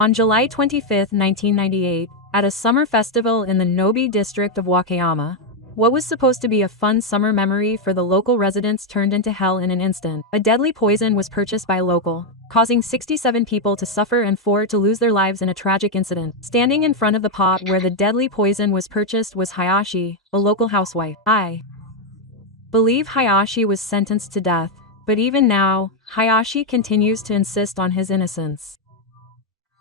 On July 25, 1998, at a summer festival in the Nobi district of Wakayama, what was supposed to be a fun summer memory for the local residents turned into hell in an instant. A deadly poison was purchased by a local, causing 67 people to suffer and 4 to lose their lives in a tragic incident. Standing in front of the pot where the deadly poison was purchased was Hayashi, a local housewife. I believe Hayashi was sentenced to death, but even now, Hayashi continues to insist on his innocence.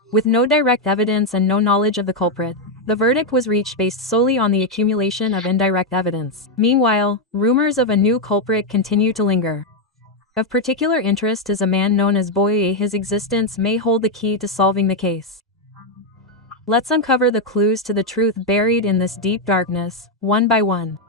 With no direct evidence and no knowledge of the culprit, the verdict was reached based solely on the accumulation of indirect evidence. Meanwhile, rumors of a new culprit continue to linger. Of particular interest is a man known as Boye. His existence may hold the key to solving the case. Let's uncover the clues to the truth buried in this deep darkness, one by one.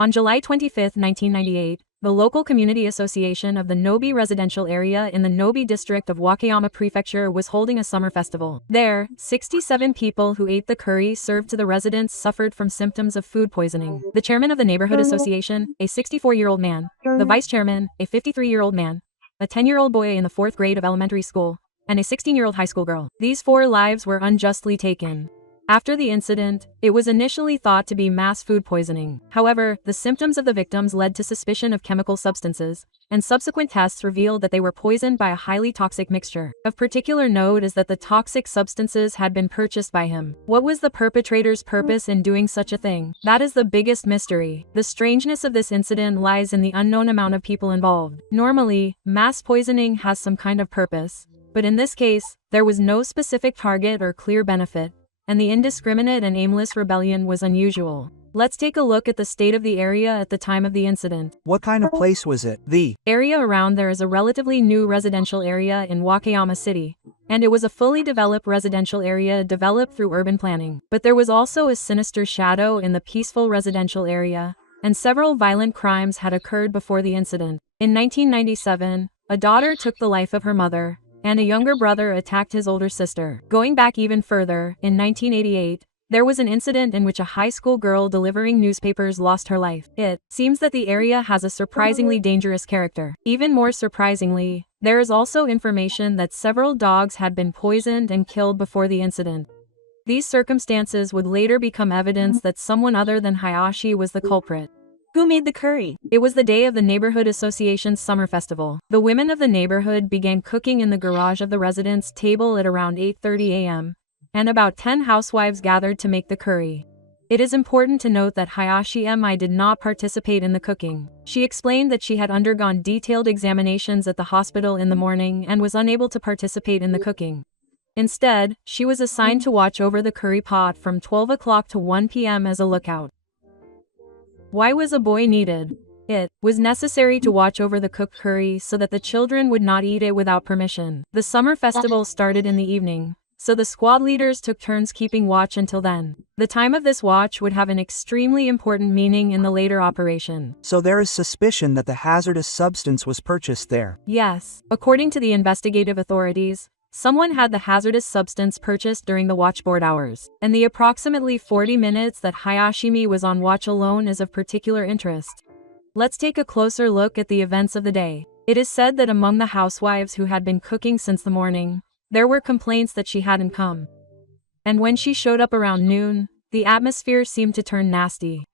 On July 25, 1998, the local community association of the Nobi residential area in the Nobi district of Wakayama Prefecture was holding a summer festival. There, 67 people who ate the curry served to the residents suffered from symptoms of food poisoning. The chairman of the neighborhood association, a 64-year-old man, the vice chairman, a 53-year-old man, a 10-year-old boy in the 4th grade of elementary school, and a 16-year-old high school girl. These 4 lives were unjustly taken. After the incident, it was initially thought to be mass food poisoning. However, the symptoms of the victims led to suspicion of chemical substances, and subsequent tests revealed that they were poisoned by a highly toxic mixture. Of particular note is that the toxic substances had been purchased by him. What was the perpetrator's purpose in doing such a thing? That is the biggest mystery. The strangeness of this incident lies in the unknown amount of people involved. Normally, mass poisoning has some kind of purpose, but in this case, there was no specific target or clear benefit, and the indiscriminate and aimless rebellion was unusual. Let's take a look at the state of the area at the time of the incident. What kind of place was it? The area around there is a relatively new residential area in Wakayama City, and it was a fully developed residential area developed through urban planning. But there was also a sinister shadow in the peaceful residential area, and several violent crimes had occurred before the incident. In 1997, a daughter took the life of her mother, and a younger brother attacked his older sister. Going back even further, in 1988, there was an incident in which a high school girl delivering newspapers lost her life. It seems that the area has a surprisingly dangerous character. Even more surprisingly, there is also information that several dogs had been poisoned and killed before the incident. These circumstances would later become evidence that someone other than Hayashi was the culprit. Who made the curry? It was the day of the neighborhood association's summer festival. The women of the neighborhood began cooking in the garage of the residence table at around 8:30 a.m., and about 10 housewives gathered to make the curry. It is important to note that Hayashi Mi did not participate in the cooking. She explained that she had undergone detailed examinations at the hospital in the morning and was unable to participate in the cooking. Instead, she was assigned to watch over the curry pot from 12 o'clock to 1 p.m. as a lookout. Why was a boy needed? It was necessary to watch over the cooked curry so that the children would not eat it without permission. The summer festival started in the evening, so the squad leaders took turns keeping watch until then. The time of this watch would have an extremely important meaning in the later operation. So there is suspicion that the hazardous substance was purchased there. Yes. According to the investigative authorities, someone had the hazardous substance purchased during the watchboard hours, and the approximately 40 minutes that Hayashimi was on watch alone is of particular interest. Let's take a closer look at the events of the day. It is said that among the housewives who had been cooking since the morning, there were complaints that she hadn't come. And when she showed up around noon, the atmosphere seemed to turn nasty.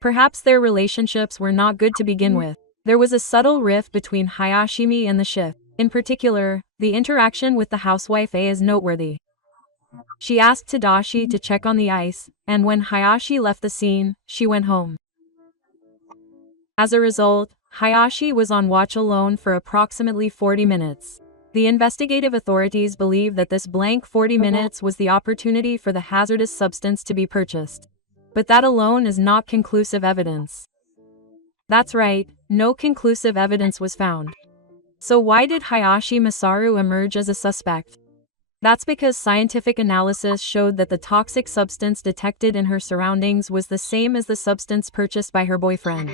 Perhaps their relationships were not good to begin with. There was a subtle rift between Hayashimi and the shift. In particular, the interaction with the housewife A is noteworthy. She asked Tadashi to check on the ice, and when Hayashi left the scene, she went home. As a result, Hayashi was on watch alone for approximately 40 minutes. The investigative authorities believe that this blank 40 minutes was the opportunity for the hazardous substance to be purchased. But that alone is not conclusive evidence. That's right, no conclusive evidence was found. So why did Hayashi Masaru emerge as a suspect? That's because scientific analysis showed that the toxic substance detected in her surroundings was the same as the substance purchased by her boyfriend.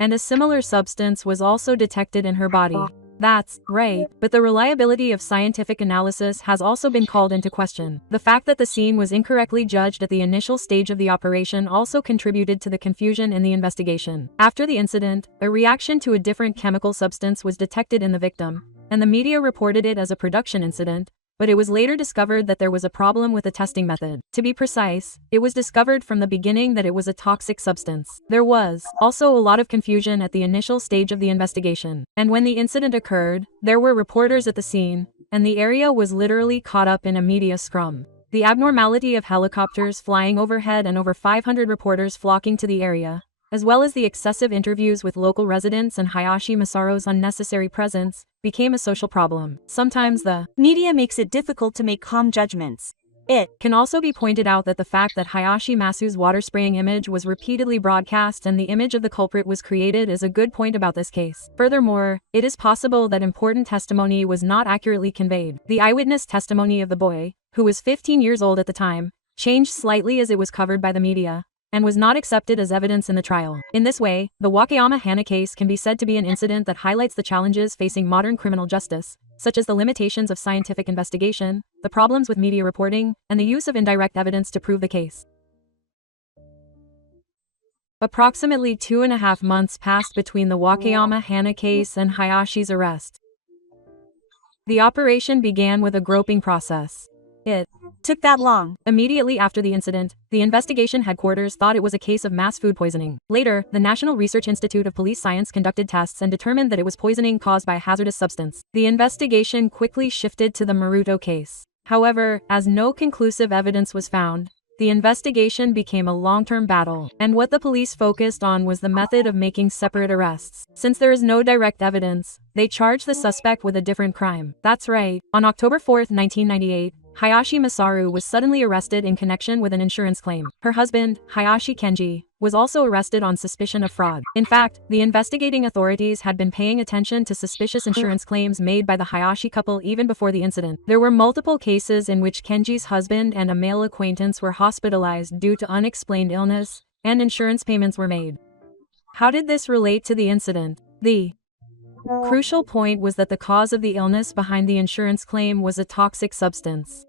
And a similar substance was also detected in her body. That's right, but the reliability of scientific analysis has also been called into question. The fact that the scene was incorrectly judged at the initial stage of the operation also contributed to the confusion in the investigation. After the incident, a reaction to a different chemical substance was detected in the victim, and the media reported it as a production incident, but it was later discovered that there was a problem with the testing method. To be precise, it was discovered from the beginning that it was a toxic substance. There was also a lot of confusion at the initial stage of the investigation, and when the incident occurred, there were reporters at the scene, and the area was literally caught up in a media scrum. The abnormality of helicopters flying overhead and over 500 reporters flocking to the area, as well as the excessive interviews with local residents and Hayashi Masaru's unnecessary presence, became a social problem. Sometimes the media makes it difficult to make calm judgments. It can also be pointed out that the fact that Hayashi Masu's water spraying image was repeatedly broadcast and the image of the culprit was created is a good point about this case. Furthermore, it is possible that important testimony was not accurately conveyed. The eyewitness testimony of the boy, who was 15 years old at the time, changed slightly as it was covered by the media, and was not accepted as evidence in the trial. In this way, the Wakayama Hana case can be said to be an incident that highlights the challenges facing modern criminal justice, such as the limitations of scientific investigation, the problems with media reporting, and the use of indirect evidence to prove the case. Approximately 2.5 months passed between the Wakayama Hana case and Hayashi's arrest. The operation began with a groping process. It took that long. Immediately after the incident, the investigation headquarters thought it was a case of mass food poisoning. Later, the National Research Institute of Police Science conducted tests and determined that it was poisoning caused by a hazardous substance. The investigation quickly shifted to the Maruto case. However, as no conclusive evidence was found, the investigation became a long-term battle, and what the police focused on was the method of making separate arrests. Since there is no direct evidence, they charged the suspect with a different crime. That's right. On October 4, 1998, Hayashi Masaru was suddenly arrested in connection with an insurance claim. Her husband, Hayashi Kenji, was also arrested on suspicion of fraud. In fact, the investigating authorities had been paying attention to suspicious insurance claims made by the Hayashi couple even before the incident. There were multiple cases in which Kenji's husband and a male acquaintance were hospitalized due to unexplained illness, and insurance payments were made. How did this relate to the incident? The crucial point was that the cause of the illness behind the insurance claim was a toxic substance.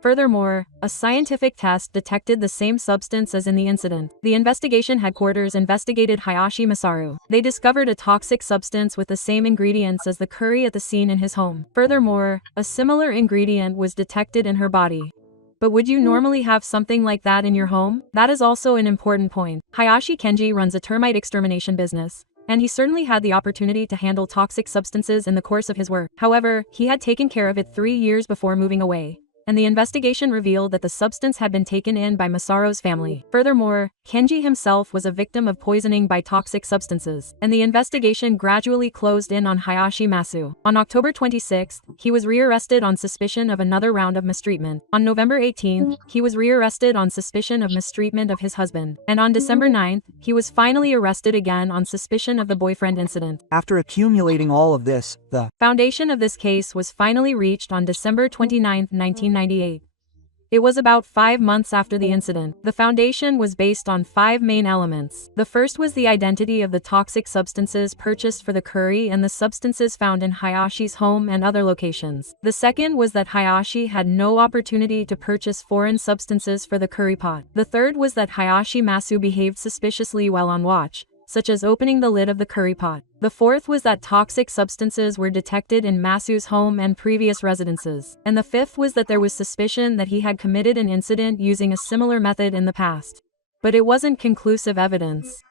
Furthermore, a scientific test detected the same substance as in the incident. The investigation headquarters investigated Hayashi Masaru. They discovered a toxic substance with the same ingredients as the curry at the scene in his home. Furthermore, a similar ingredient was detected in her body. But would you normally have something like that in your home? That is also an important point. Hayashi Kenji runs a termite extermination business, and he certainly had the opportunity to handle toxic substances in the course of his work. However, he had taken care of it 3 years before moving away, and the investigation revealed that the substance had been taken in by Masaru's family. Furthermore, Kenji himself was a victim of poisoning by toxic substances, and the investigation gradually closed in on Hayashi Masu. On October 26, he was rearrested on suspicion of another round of mistreatment. On November 18, he was rearrested on suspicion of mistreatment of his husband, and on December 9, he was finally arrested again on suspicion of the boyfriend incident. After accumulating all of this, the foundation of this case was finally reached on December 29, 1998. It was about 5 months after the incident. The foundation was based on 5 main elements. The first was the identity of the toxic substances purchased for the curry and the substances found in Hayashi's home and other locations. The second was that Hayashi had no opportunity to purchase foreign substances for the curry pot. The third was that Hayashi Masu behaved suspiciously while on watch, such as opening the lid of the curry pot. The fourth was that toxic substances were detected in Masu's home and previous residences. And the fifth was that there was suspicion that he had committed an incident using a similar method in the past. But it wasn't conclusive evidence.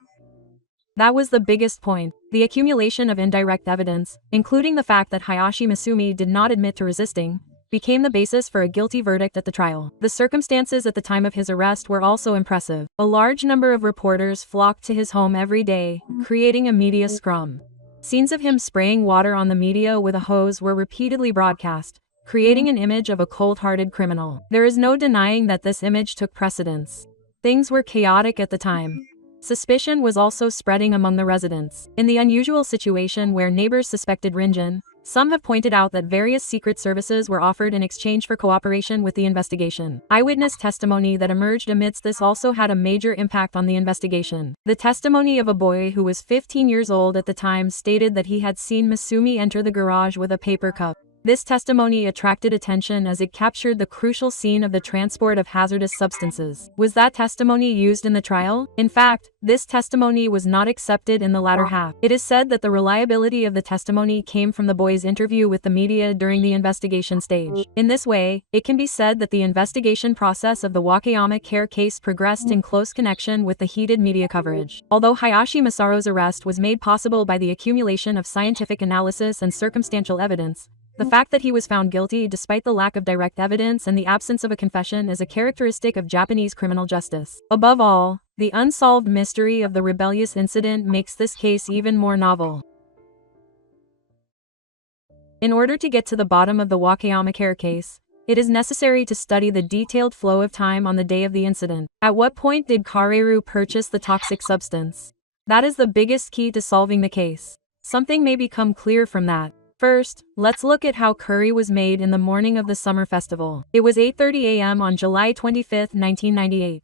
That was the biggest point. The accumulation of indirect evidence, including the fact that Hayashi Masumi did not admit to resisting, became the basis for a guilty verdict at the trial. The circumstances at the time of his arrest were also impressive. A large number of reporters flocked to his home every day, creating a media scrum. Scenes of him spraying water on the media with a hose were repeatedly broadcast, creating an image of a cold-hearted criminal. There is no denying that this image took precedence. Things were chaotic at the time. Suspicion was also spreading among the residents. In the unusual situation where neighbors suspected Rinjin, some have pointed out that various secret services were offered in exchange for cooperation with the investigation. Eyewitness testimony that emerged amidst this also had a major impact on the investigation. The testimony of a boy who was 15 years old at the time stated that he had seen Masumi enter the garage with a paper cup. This testimony attracted attention as it captured the crucial scene of the transport of hazardous substances. Was that testimony used in the trial? In fact, this testimony was not accepted in the latter half. It is said that the reliability of the testimony came from the boy's interview with the media during the investigation stage. In this way, it can be said that the investigation process of the Wakayama care case progressed in close connection with the heated media coverage. Although Hayashi Masaru's arrest was made possible by the accumulation of scientific analysis and circumstantial evidence, the fact that he was found guilty despite the lack of direct evidence and the absence of a confession is a characteristic of Japanese criminal justice. Above all, the unsolved mystery of the rebellious incident makes this case even more novel. In order to get to the bottom of the Wakayama care case, it is necessary to study the detailed flow of time on the day of the incident. At what point did Kareru purchase the toxic substance? That is the biggest key to solving the case. Something may become clear from that. First, let's look at how curry was made in the morning of the summer festival. It was 8:30 a.m. on July 25, 1998.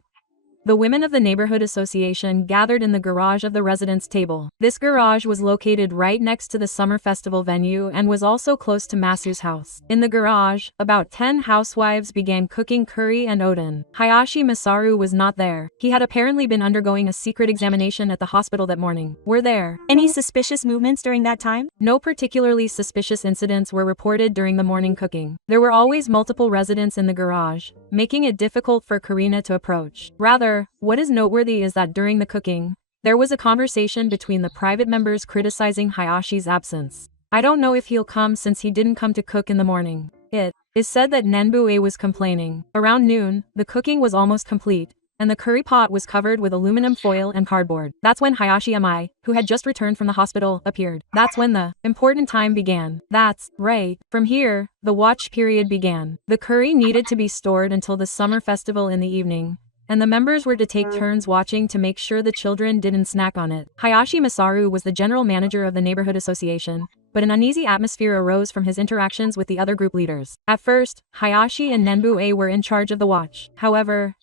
The women of the neighborhood association gathered in the garage of the residence table. This garage was located right next to the summer festival venue and was also close to Masu's house. In the garage, about 10 housewives began cooking curry and oden. Hayashi Masaru was not there. He had apparently been undergoing a secret examination at the hospital that morning. Were there Any suspicious movements during that time? No particularly suspicious incidents were reported during the morning cooking. There were always multiple residents in the garage, making it difficult for Karina to approach. Rather, what is noteworthy is that during the cooking, there was a conversation between the private members criticizing Hayashi's absence. I don't know if he'll come since he didn't come to cook in the morning. It is said that Nenbue was complaining. Around noon, the cooking was almost complete, and the curry pot was covered with aluminum foil and cardboard. That's when Hayashi Amai, who had just returned from the hospital, appeared. That's when the important time began. That's right. From here, the watch period began. The curry needed to be stored until the summer festival in the evening, and the members were to take turns watching to make sure the children didn't snack on it. Hayashi Masaru was the general manager of the neighborhood association, but an uneasy atmosphere arose from his interactions with the other group leaders. At first, Hayashi and Nenbue were in charge of the watch. However,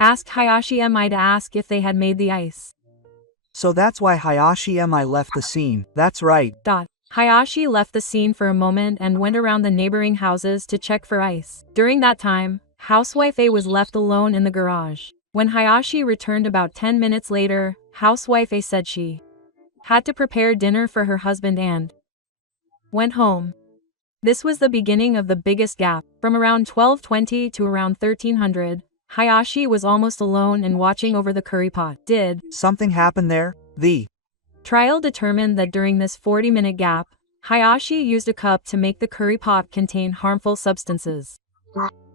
asked Hayashi Mi to ask if they had made the ice. So that's why Hayashi Mi left the scene. That's right. Hayashi left the scene for a moment and went around the neighboring houses to check for ice. During that time, Housewife A was left alone in the garage. When Hayashi returned about 10 minutes later, Housewife A said she had to prepare dinner for her husband and went home. This was the beginning of the biggest gap. From around 12:20 to around 1300, Hayashi was almost alone and watching over the curry pot. Did something happen there? The trial determined that during this 40-minute gap, Hayashi used a cup to make the curry pot contain harmful substances.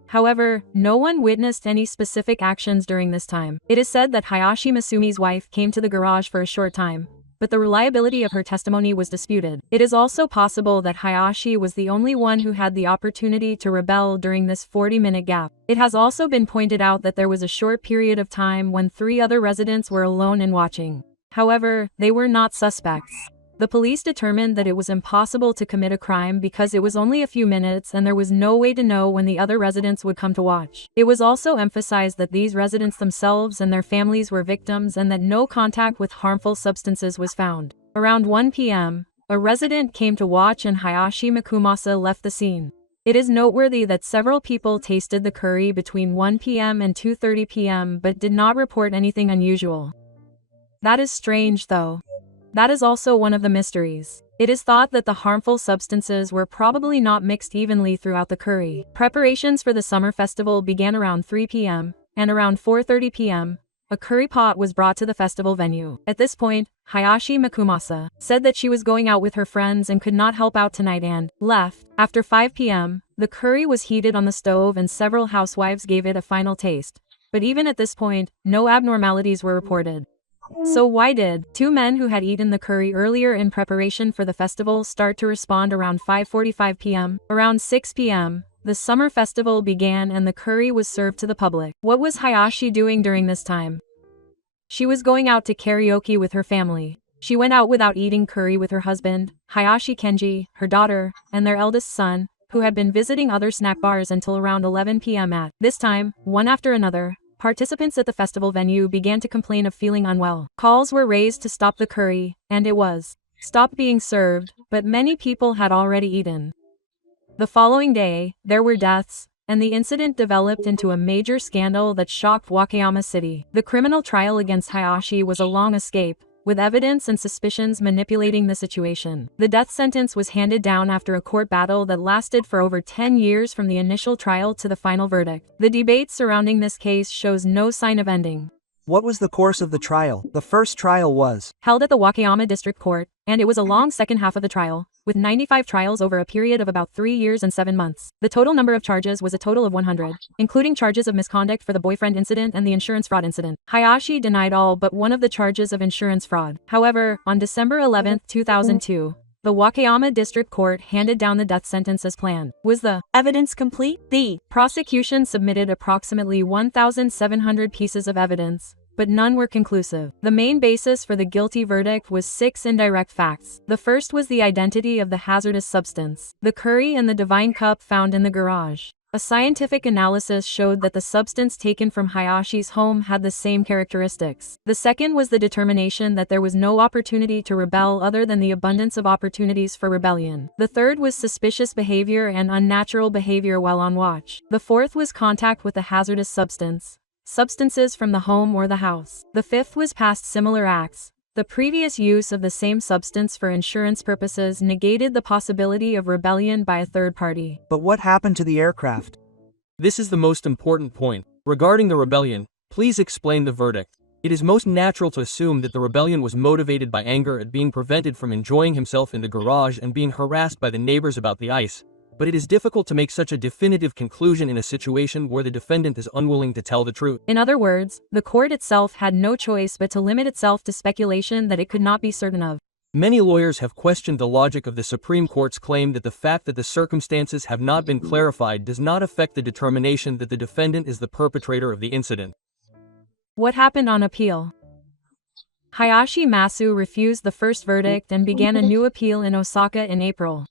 However, no one witnessed any specific actions during this time. It is said that Hayashi Masumi's wife came to the garage for a short time, but the reliability of her testimony was disputed. It is also possible that Hayashi was the only one who had the opportunity to rebel during this 40-minute gap. It has also been pointed out that there was a short period of time when 3 other residents were alone and watching. However, they were not suspects. The police determined that it was impossible to commit a crime because it was only a few minutes and there was no way to know when the other residents would come to watch. It was also emphasized that these residents themselves and their families were victims and that no contact with harmful substances was found. Around 1 p.m., a resident came to watch and Hayashi Makumasa left the scene. It is noteworthy that several people tasted the curry between 1 p.m. and 2:30 p.m. but did not report anything unusual. That is strange though. That is also one of the mysteries. It is thought that the harmful substances were probably not mixed evenly throughout the curry. Preparations for the summer festival began around 3 p.m., and around 4:30 p.m., a curry pot was brought to the festival venue. At this point, Hayashi Makumasa said that she was going out with her friends and could not help out tonight and left. After 5 p.m., the curry was heated on the stove and several housewives gave it a final taste. But even at this point, no abnormalities were reported. So why did 2 men who had eaten the curry earlier in preparation for the festival start to respond around 5:45 p.m.? Around 6 p.m., the summer festival began and the curry was served to the public. What was Hayashi doing during this time? She was going out to karaoke with her family. She went out without eating curry with her husband, Hayashi Kenji, her daughter, and their eldest son, who had been visiting other snack bars until around 11 p.m. At this time, one after another, participants at the festival venue began to complain of feeling unwell. Calls were raised to stop the curry, and it was stopped being served, but many people had already eaten. The following day, there were deaths, and the incident developed into a major scandal that shocked Wakayama City. The criminal trial against Hayashi was a long escape, with evidence and suspicions manipulating the situation. The death sentence was handed down after a court battle that lasted for over 10 years from the initial trial to the final verdict. The debate surrounding this case shows no sign of ending. What was the course of the trial? The first trial was held at the Wakayama District Court, and it was a long second half of the trial, with 95 trials over a period of about 3 years and 7 months. The total number of charges was a total of 100, including charges of misconduct for the boyfriend incident and the insurance fraud incident. Hayashi denied all but one of the charges of insurance fraud. However, on December 11, 2002, the Wakayama District Court handed down the death sentence as planned. Was the evidence complete? The prosecution submitted approximately 1,700 pieces of evidence, but none were conclusive. The main basis for the guilty verdict was 6 indirect facts. The first was the identity of the hazardous substance, the curry and the divine cup found in the garage. A scientific analysis showed that the substance taken from Hayashi's home had the same characteristics. The second was the determination that there was no opportunity to rebel other than the abundance of opportunities for rebellion. The third was suspicious behavior and unnatural behavior while on watch. The fourth was contact with the hazardous substance, substances from the home or the house. The fifth was past similar acts. The previous use of the same substance for insurance purposes negated the possibility of rebellion by a third party. But what happened to the aircraft? This is the most important point. Regarding the rebellion, please explain the verdict. It is most natural to assume that the rebellion was motivated by anger at being prevented from enjoying himself in the garage and being harassed by the neighbors about the ice. But it is difficult to make such a definitive conclusion in a situation where the defendant is unwilling to tell the truth. In other words, the court itself had no choice but to limit itself to speculation that it could not be certain of. Many lawyers have questioned the logic of the Supreme Court's claim that the fact that the circumstances have not been clarified does not affect the determination that the defendant is the perpetrator of the incident. What happened on appeal? Hayashi Masu refused the first verdict and began a new appeal in Osaka in April.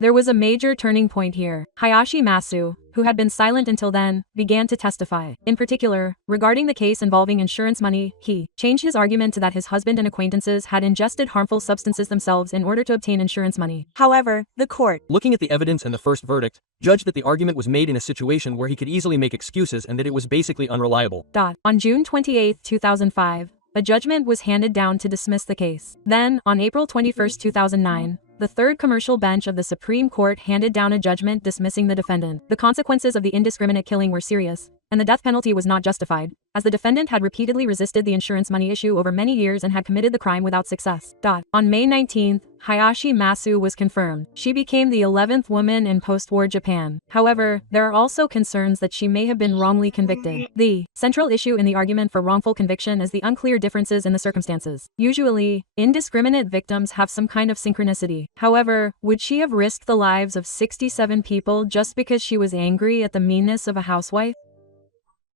There was a major turning point here. Hayashi Masu, who had been silent until then, began to testify. In particular, regarding the case involving insurance money, he changed his argument to that his husband and acquaintances had ingested harmful substances themselves in order to obtain insurance money. However, the court, looking at the evidence and the first verdict, judged that the argument was made in a situation where he could easily make excuses and that it was basically unreliable. On June 28, 2005, a judgment was handed down to dismiss the case. Then, on April 21, 2009, the third commercial bench of the Supreme Court handed down a judgment dismissing the defendant. The consequences of the indiscriminate killing were serious, and the death penalty was not justified, as the defendant had repeatedly resisted the insurance money issue over many years and had committed the crime without success. On May 19, Hayashi Masu was confirmed. She became the 11th woman in post-war Japan. However, there are also concerns that she may have been wrongly convicted. The central issue in the argument for wrongful conviction is the unclear differences in the circumstances. Usually, indiscriminate victims have some kind of synchronicity. However, would she have risked the lives of 67 people just because she was angry at the meanness of a housewife?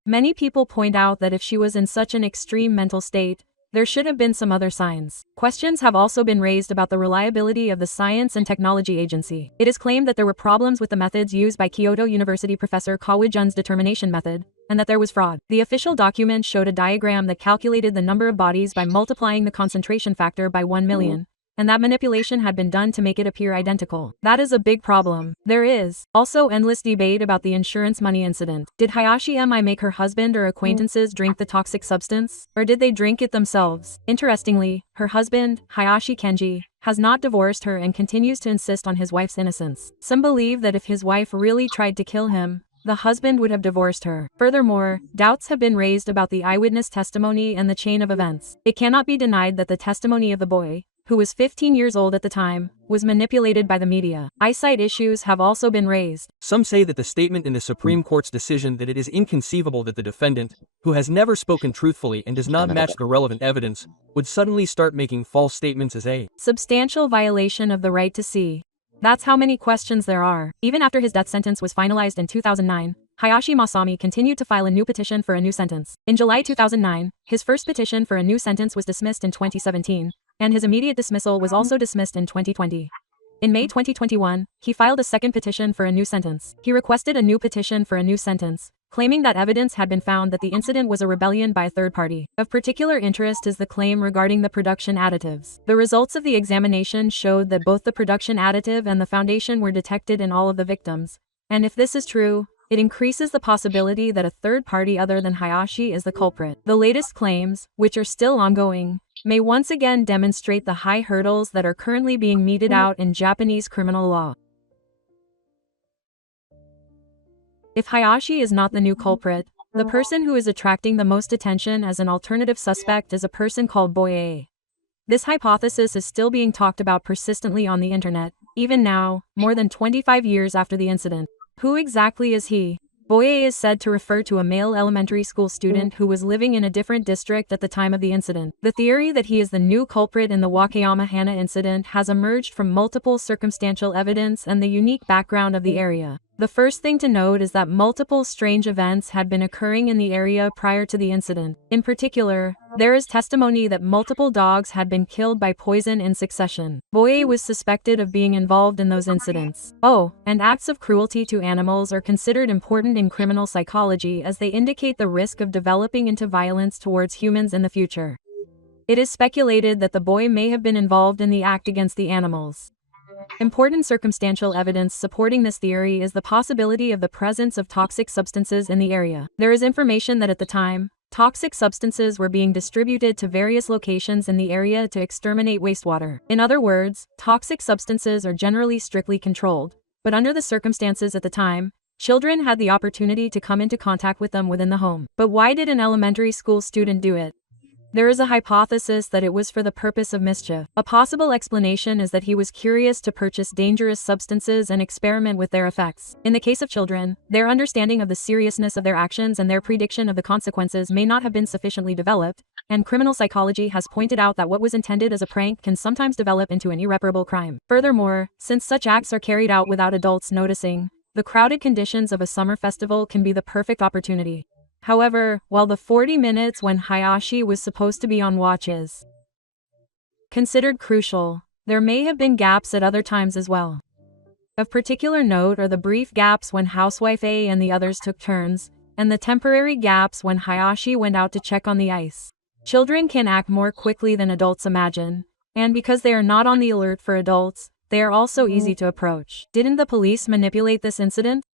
Many people point out that if she was in such an extreme mental state, there should have been some other signs. Questions have also been raised about the reliability of the Science and Technology Agency. It is claimed that there were problems with the methods used by Kyoto University professor Kawu Jun's determination method, and that there was fraud. The official document showed a diagram that calculated the number of bodies by multiplying the concentration factor by 1 million. And that manipulation had been done to make it appear identical. That is a big problem. There is also endless debate about the insurance money incident. Did Hayashi make her husband or acquaintances drink the toxic substance? Or did they drink it themselves? Interestingly, her husband, Hayashi Kenji, has not divorced her and continues to insist on his wife's innocence. Some believe that if his wife really tried to kill him, the husband would have divorced her. Furthermore, doubts have been raised about the eyewitness testimony and the chain of events. It cannot be denied that the testimony of the boy, who was 15 years old at the time, was manipulated by the media. Eyesight issues have also been raised. Some say that the statement in the Supreme Court's decision that it is inconceivable that the defendant, who has never spoken truthfully and does not match the relevant evidence, would suddenly start making false statements is a substantial violation of the right to see. That's how many questions there are. Even after his death sentence was finalized in 2009, Hayashi Masami continued to file a new petition for a new sentence. In July 2009, his first petition for a new sentence was dismissed in 2017, and his immediate dismissal was also dismissed in 2020. In May 2021, he filed a second petition for a new sentence. He requested a new petition for a new sentence, claiming that evidence had been found that the incident was a rebellion by a third party. Of particular interest is the claim regarding the production additives. The results of the examination showed that both the production additive and the foundation were detected in all of the victims, and if this is true, it increases the possibility that a third party other than Hayashi is the culprit. The latest claims, which are still ongoing, may once again demonstrate the high hurdles that are currently being meted out in Japanese criminal law. If Hayashi is not the new culprit, the person who is attracting the most attention as an alternative suspect is a person called Boye. This hypothesis is still being talked about persistently on the internet, even now, more than 25 years after the incident. Who exactly is he? Boye is said to refer to a male elementary school student who was living in a different district at the time of the incident. The theory that he is the new culprit in the Wakayama Hana incident has emerged from multiple circumstantial evidence and the unique background of the area. The first thing to note is that multiple strange events had been occurring in the area prior to the incident. In particular, there is testimony that multiple dogs had been killed by poison in succession. Boye was suspected of being involved in those incidents. Oh, and acts of cruelty to animals are considered important in criminal psychology as they indicate the risk of developing into violence towards humans in the future. It is speculated that the boy may have been involved in the act against the animals. Important circumstantial evidence supporting this theory is the possibility of the presence of toxic substances in the area. There is information that at the time, toxic substances were being distributed to various locations in the area to exterminate wastewater. In other words, toxic substances are generally strictly controlled, but under the circumstances at the time, children had the opportunity to come into contact with them within the home. But why did an elementary school student do it? There is a hypothesis that it was for the purpose of mischief. A possible explanation is that he was curious to purchase dangerous substances and experiment with their effects. In the case of children, their understanding of the seriousness of their actions and their prediction of the consequences may not have been sufficiently developed, and criminal psychology has pointed out that what was intended as a prank can sometimes develop into an irreparable crime. Furthermore, since such acts are carried out without adults noticing, the crowded conditions of a summer festival can be the perfect opportunity. However, while the 40 minutes when Hayashi was supposed to be on watch is considered crucial, there may have been gaps at other times as well. Of particular note are the brief gaps when Housewife A and the others took turns, and the temporary gaps when Hayashi went out to check on the ice. Children can act more quickly than adults imagine, and because they are not on the alert for adults, they are also easy to approach. Didn't the police manipulate this incident?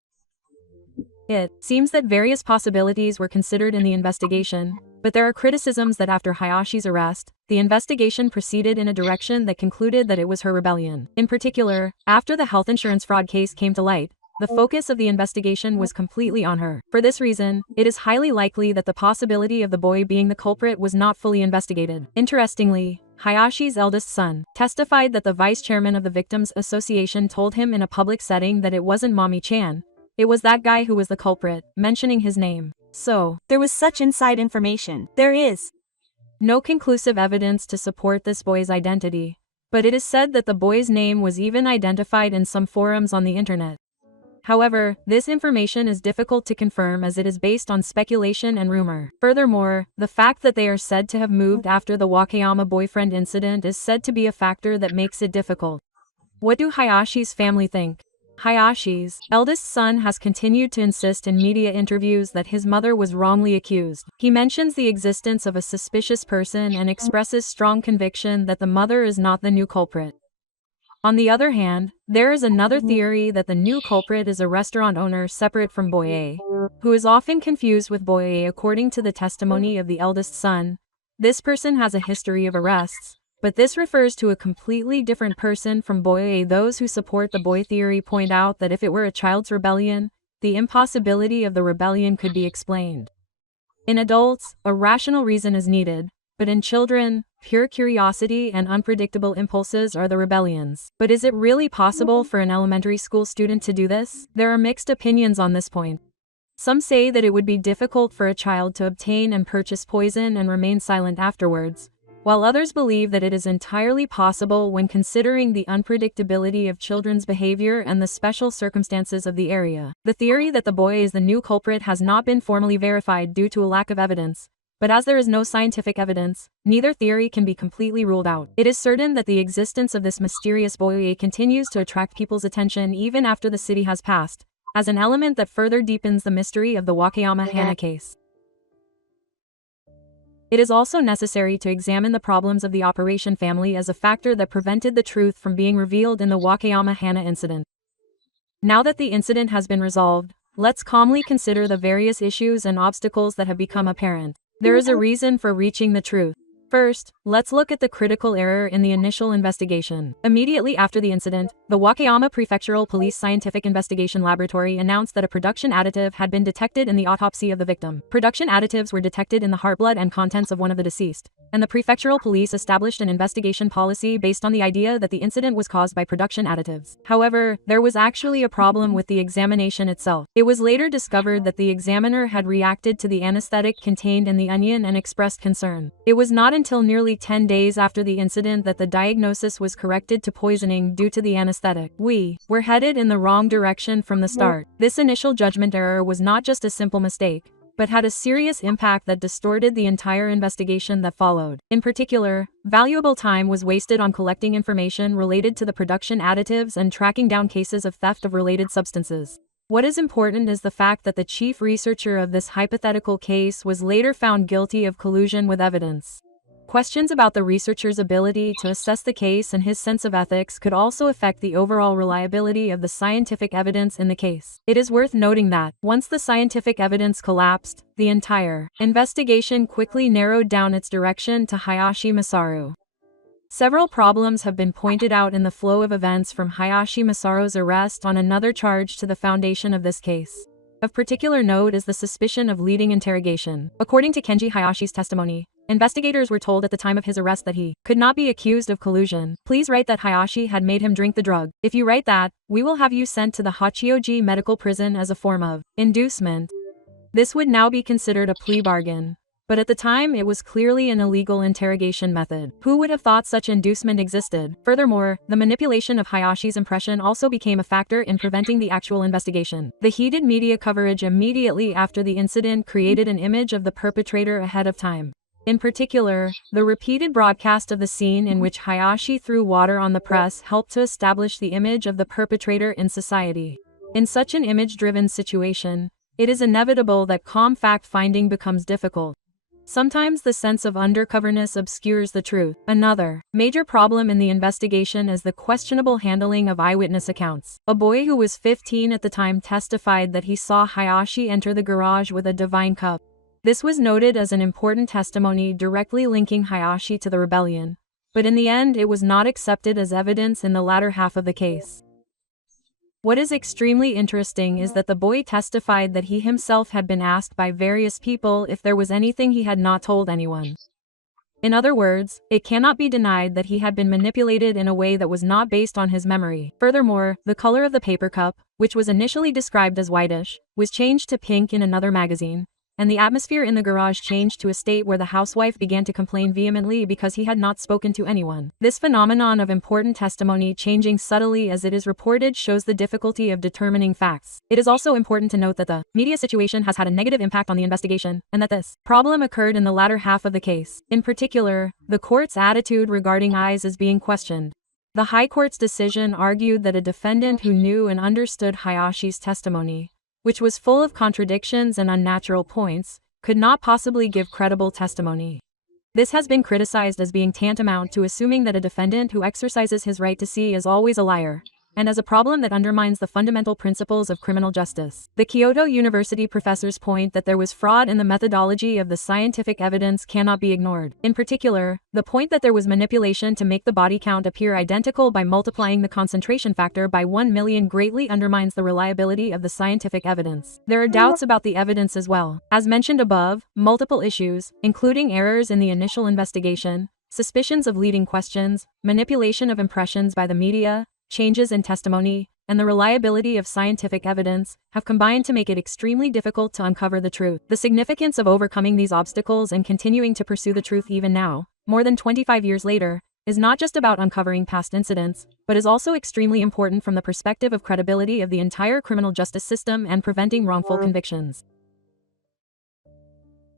It seems that various possibilities were considered in the investigation, but there are criticisms that after Hayashi's arrest, the investigation proceeded in a direction that concluded that it was her rebellion. In particular, after the health insurance fraud case came to light, the focus of the investigation was completely on her. For this reason, it is highly likely that the possibility of the boy being the culprit was not fully investigated. Interestingly, Hayashi's eldest son testified that the vice chairman of the Victims Association told him in a public setting that it wasn't Mommy Chan. It was that guy who was the culprit, mentioning his name. So, There was such inside information. There is no conclusive evidence to support this boy's identity, but it is said that the boy's name was even identified in some forums on the internet. However, this information is difficult to confirm as it is based on speculation and rumor. Furthermore, the fact that they are said to have moved after the Wakayama boyfriend incident is said to be a factor that makes it difficult. What do Hayashi's family think? Hayashi's eldest son has continued to insist in media interviews that his mother was wrongly accused. He mentions the existence of a suspicious person and expresses strong conviction that the mother is not the new culprit. On the other hand, there is another theory that the new culprit is a restaurant owner separate from Boye, who is often confused with Boye according to the testimony of the eldest son. This person has a history of arrests, but this refers to a completely different person from Boye. Those who support the boy theory point out that if it were a child's rebellion, the impossibility of the rebellion could be explained. In adults, a rational reason is needed, but in children, pure curiosity and unpredictable impulses are the rebellions. But is it really possible for an elementary school student to do this? There are mixed opinions on this point. Some say that it would be difficult for a child to obtain and purchase poison and remain silent afterwards, while others believe that it is entirely possible when considering the unpredictability of children's behavior and the special circumstances of the area. The theory that the boy is the new culprit has not been formally verified due to a lack of evidence, but as there is no scientific evidence, neither theory can be completely ruled out. It is certain that the existence of this mysterious boy continues to attract people's attention even after the city has passed, as an element that further deepens the mystery of the Wakayama Hana case. It is also necessary to examine the problems of the Operation Family as a factor that prevented the truth from being revealed in the Wakayama Hana incident. Now that the incident has been resolved, let's calmly consider the various issues and obstacles that have become apparent. There is a reason for reaching the truth. First, let's look at the critical error in the initial investigation. Immediately after the incident, the Wakayama Prefectural Police Scientific Investigation Laboratory announced that a production additive had been detected in the autopsy of the victim. Production additives were detected in the heart blood and contents of one of the deceased, and the prefectural police established an investigation policy based on the idea that the incident was caused by production additives. However, there was actually a problem with the examination itself. It was later discovered that the examiner had reacted to the anesthetic contained in the onion and expressed concern. It was not until nearly 10 days after the incident that the diagnosis was corrected to poisoning due to the anesthetic. We were headed in the wrong direction from the start. This initial judgment error was not just a simple mistake, but had a serious impact that distorted the entire investigation that followed. In particular, valuable time was wasted on collecting information related to the production additives and tracking down cases of theft of related substances. What is important is the fact that the chief researcher of this hypothetical case was later found guilty of collusion with evidence. Questions about the researcher's ability to assess the case and his sense of ethics could also affect the overall reliability of the scientific evidence in the case. It is worth noting that, once the scientific evidence collapsed, the entire investigation quickly narrowed down its direction to Hayashi Masaru. Several problems have been pointed out in the flow of events from Hayashi Masaru's arrest on another charge to the foundation of this case. Of particular note is the suspicion of leading interrogation. According to Kenji Hayashi's testimony, investigators were told at the time of his arrest that he could not be accused of collusion. Please write that Hayashi had made him drink the drug. If you write that, we will have you sent to the Hachioji Medical Prison as a form of inducement. This would now be considered a plea bargain. But at the time it was clearly an illegal interrogation method. Who would have thought such inducement existed? Furthermore, the manipulation of Hayashi's impression also became a factor in preventing the actual investigation. The heated media coverage immediately after the incident created an image of the perpetrator ahead of time. In particular, the repeated broadcast of the scene in which Hayashi threw water on the press helped to establish the image of the perpetrator in society. In such an image-driven situation, it is inevitable that calm fact-finding becomes difficult. Sometimes the sense of undercoverness obscures the truth. Another major problem in the investigation is the questionable handling of eyewitness accounts. A boy who was 15 at the time testified that he saw Hayashi enter the garage with a divine cup. This was noted as an important testimony directly linking Hayashi to the rebellion, but in the end it was not accepted as evidence in the latter half of the case. What is extremely interesting is that the boy testified that he himself had been asked by various people if there was anything he had not told anyone. In other words, it cannot be denied that he had been manipulated in a way that was not based on his memory. Furthermore, the color of the paper cup, which was initially described as whitish, was changed to pink in another magazine, and the atmosphere in the garage changed to a state where the housewife began to complain vehemently because he had not spoken to anyone. This phenomenon of important testimony changing subtly as it is reported shows the difficulty of determining facts. It is also important to note that the media situation has had a negative impact on the investigation, and that this problem occurred in the latter half of the case. In particular, the court's attitude regarding eyes is being questioned. The High Court's decision argued that a defendant who knew and understood Hayashi's testimony, which was full of contradictions and unnatural points, could not possibly give credible testimony. This has been criticized as being tantamount to assuming that a defendant who exercises his right to see is always a liar, and as a problem that undermines the fundamental principles of criminal justice. The Kyoto University professor's point that there was fraud in the methodology of the scientific evidence cannot be ignored. In particular, the point that there was manipulation to make the body count appear identical by multiplying the concentration factor by 1 million greatly undermines the reliability of the scientific evidence. There are doubts about the evidence as well. As mentioned above, multiple issues, including errors in the initial investigation, suspicions of leading questions, manipulation of impressions by the media, changes in testimony, and the reliability of scientific evidence, have combined to make it extremely difficult to uncover the truth. The significance of overcoming these obstacles and continuing to pursue the truth even now, more than 25 years later, is not just about uncovering past incidents, but is also extremely important from the perspective of credibility of the entire criminal justice system and preventing wrongful convictions.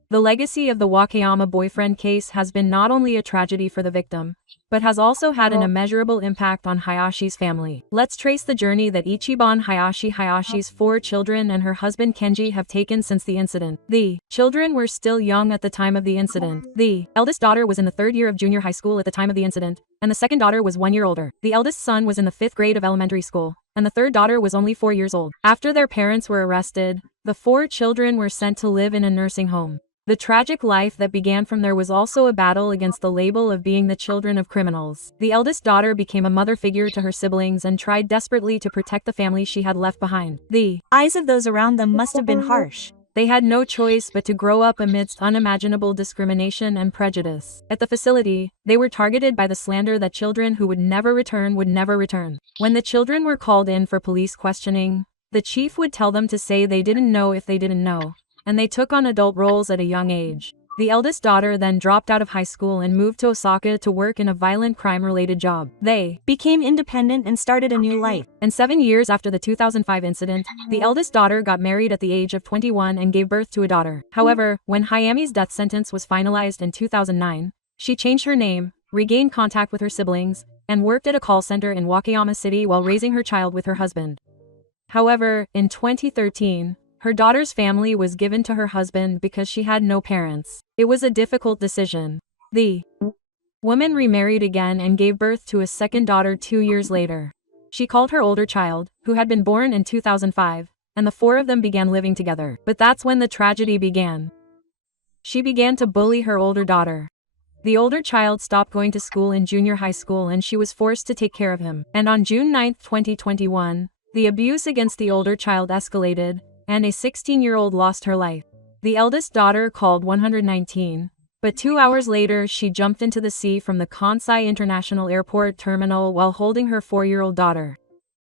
The legacy of the Wakayama boyfriend case has been not only a tragedy for the victim, but has also had an immeasurable impact on Hayashi's family. Let's trace the journey that Ichiban Hayashi's 4 children and her husband Kenji have taken since the incident. The children were still young at the time of the incident. The eldest daughter was in the 3rd year of junior high school at the time of the incident, and the second daughter was 1 year older. The eldest son was in the 5th grade of elementary school, and the third daughter was only 4 years old. After their parents were arrested, the 4 children were sent to live in a nursing home. The tragic life that began from there was also a battle against the label of being the children of criminals. The eldest daughter became a mother figure to her siblings and tried desperately to protect the family she had left behind. The eyes of those around them must have been harsh. They had no choice but to grow up amidst unimaginable discrimination and prejudice. At the facility, they were targeted by the slander that children who would never return. When the children were called in for police questioning, the chief would tell them to say they didn't know if they didn't know, and they took on adult roles at a young age. The eldest daughter then dropped out of high school and moved to Osaka to work in a violent crime-related job. They became independent and started a new life. And 7 years after the 2005 incident, the eldest daughter got married at the age of 21 and gave birth to a daughter. However, when Hayami's death sentence was finalized in 2009, she changed her name, regained contact with her siblings, and worked at a call center in Wakayama City while raising her child with her husband. However, in 2013, her daughter's family was given to her husband because she had no parents. It was a difficult decision. The woman remarried again and gave birth to a second daughter 2 years later. She called her older child, who had been born in 2005, and the 4 of them began living together. But that's when the tragedy began. She began to bully her older daughter. The older child stopped going to school in junior high school and she was forced to take care of him. And on June 9, 2021, the abuse against the older child escalated, and a 16-year-old lost her life. The eldest daughter called 119, but 2 hours later she jumped into the sea from the Kansai International Airport terminal while holding her 4-year-old daughter.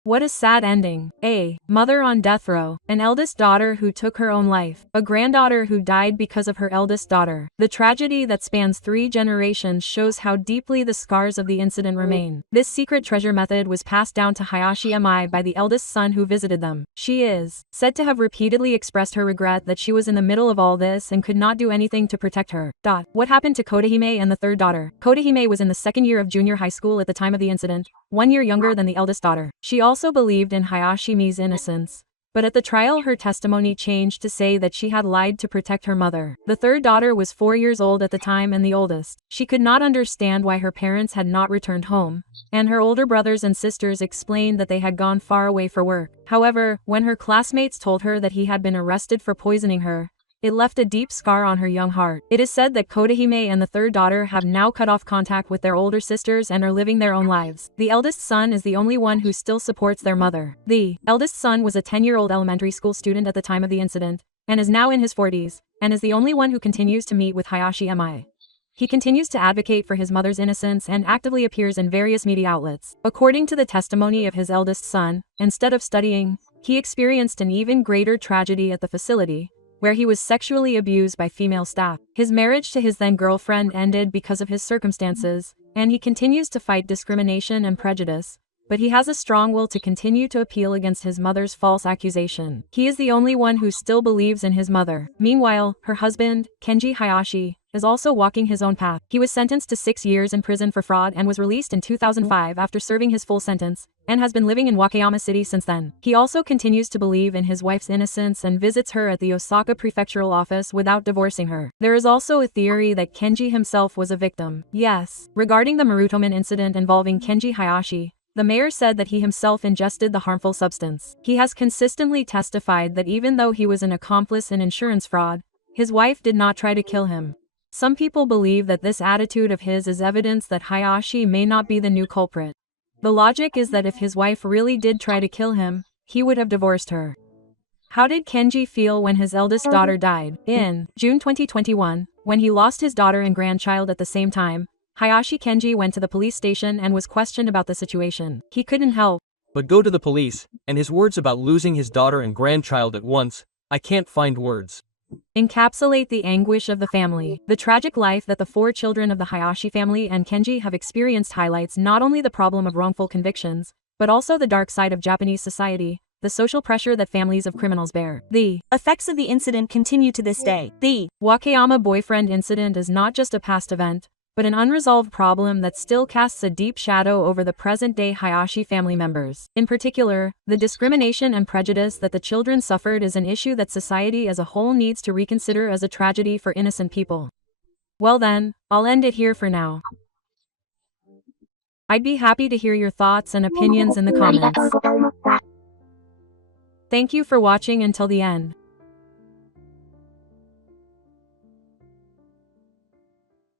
What a sad ending. A mother on death row, an eldest daughter who took her own life, a granddaughter who died because of her eldest daughter. The tragedy that spans 3 generations shows how deeply the scars of the incident remain. This secret treasure method was passed down to Hayashi Mai by the eldest son who visited them. She is said to have repeatedly expressed her regret that she was in the middle of all this and could not do anything to protect her. What happened to Kodahime and the third daughter? Kodahime was in the 2nd year of junior high school at the time of the incident, 1 year younger than the eldest daughter. She also believed in Hayashi's innocence, but at the trial her testimony changed to say that she had lied to protect her mother. The third daughter was 4 years old at the time and the oldest. She could not understand why her parents had not returned home, and her older brothers and sisters explained that they had gone far away for work. However, when her classmates told her that he had been arrested for poisoning her, it left a deep scar on her young heart. It is said that Kodahime and the third daughter have now cut off contact with their older sisters and are living their own lives. The eldest son is the only one who still supports their mother. The eldest son was a 10-year-old elementary school student at the time of the incident, and is now in his 40s, and is the only one who continues to meet with Hayashi Mai. He continues to advocate for his mother's innocence and actively appears in various media outlets. According to the testimony of his eldest son, instead of studying, he experienced an even greater tragedy at the facility, where he was sexually abused by female staff. His marriage to his then-girlfriend ended because of his circumstances, and he continues to fight discrimination and prejudice, but he has a strong will to continue to appeal against his mother's false accusation. He is the only one who still believes in his mother. Meanwhile, her husband, Kenji Hayashi, is also walking his own path. He was sentenced to 6 years in prison for fraud and was released in 2005 after serving his full sentence, and has been living in Wakayama City since then. He also continues to believe in his wife's innocence and visits her at the Osaka prefectural office without divorcing her. There is also a theory that Kenji himself was a victim. Yes. Regarding the Marutomen incident involving Kenji Hayashi, the mayor said that he himself ingested the harmful substance. He has consistently testified that even though he was an accomplice in insurance fraud, his wife did not try to kill him. Some people believe that this attitude of his is evidence that Hayashi may not be the new culprit. The logic is that if his wife really did try to kill him, he would have divorced her. How did Kenji feel when his eldest daughter died? In June 2021, when he lost his daughter and grandchild at the same time, Hayashi Kenji went to the police station and was questioned about the situation. He couldn't help but go to the police, and his words about losing his daughter and grandchild at once, I can't find words. Encapsulate the anguish of the family. The tragic life that the 4 children of the Hayashi family and Kenji have experienced highlights not only the problem of wrongful convictions, but also the dark side of Japanese society, the social pressure that families of criminals bear. The effects of the incident continue to this day. The Wakayama boyfriend incident is not just a past event, but an unresolved problem that still casts a deep shadow over the present-day Hayashi family members. In particular, the discrimination and prejudice that the children suffered is an issue that society as a whole needs to reconsider as a tragedy for innocent people. Well then, I'll end it here for now. I'd be happy to hear your thoughts and opinions in the comments. Thank you for watching until the end.